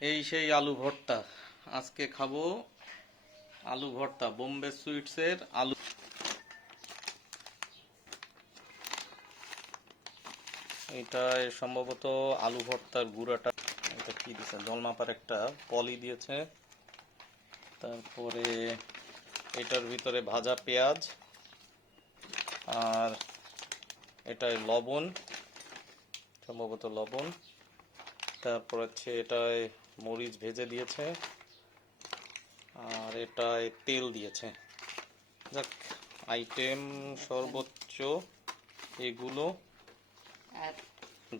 এই সেই আলু ভর্তা। আজকে খাবো আলু ভর্তা, বোম্বে সুইটসের আলু। এটা সম্ভবত আলু ভর্তার গুঁড়াটা। এটা কি দিয়েছে, জলমাপার একটা পলি দিয়েছে। তারপরে এটার ভিতরে ভাজা পেঁয়াজ, আর এটায় লবণ, সম্ভবত লবণ। তারপর হচ্ছে এটায় মরিচ ভেজে দিয়েছে, আর এটায় তেল দিয়েছে। যাক, আইটেম সর্বোচ্চ এগুলো।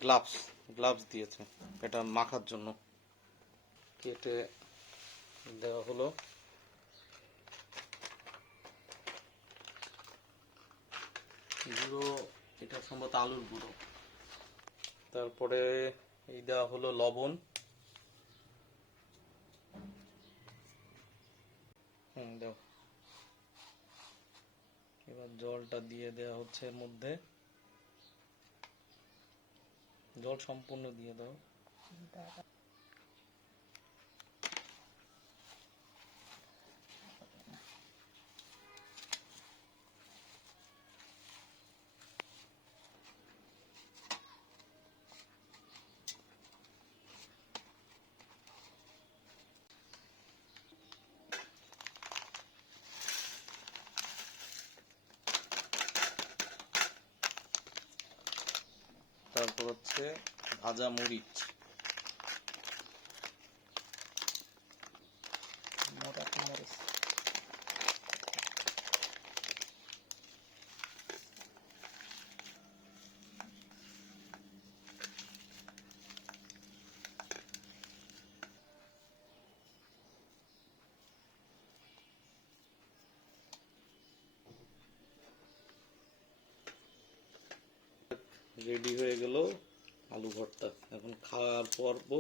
গ্লাভস গ্লাভস দিয়েছে এটা মাখার জন্য। কেটে দেওয়া হলো। গুঁড়ো, এটা সম্ভবত আলুর গুঁড়ো। তারপরে এই দেওয়া হলো লবণ। দাও। এবার জলটা দিয়ে দেওয়া হচ্ছে এর মধ্যে। জল সম্পূর্ণ দিয়ে দাও। তারপর হচ্ছে ভাজা মরিচ। রেডি হয়ে গেল আলু ভর্তা। এখন খাওয়ার পর্ব,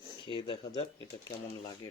খেয়ে দেখা যাক এটা কেমন লাগে।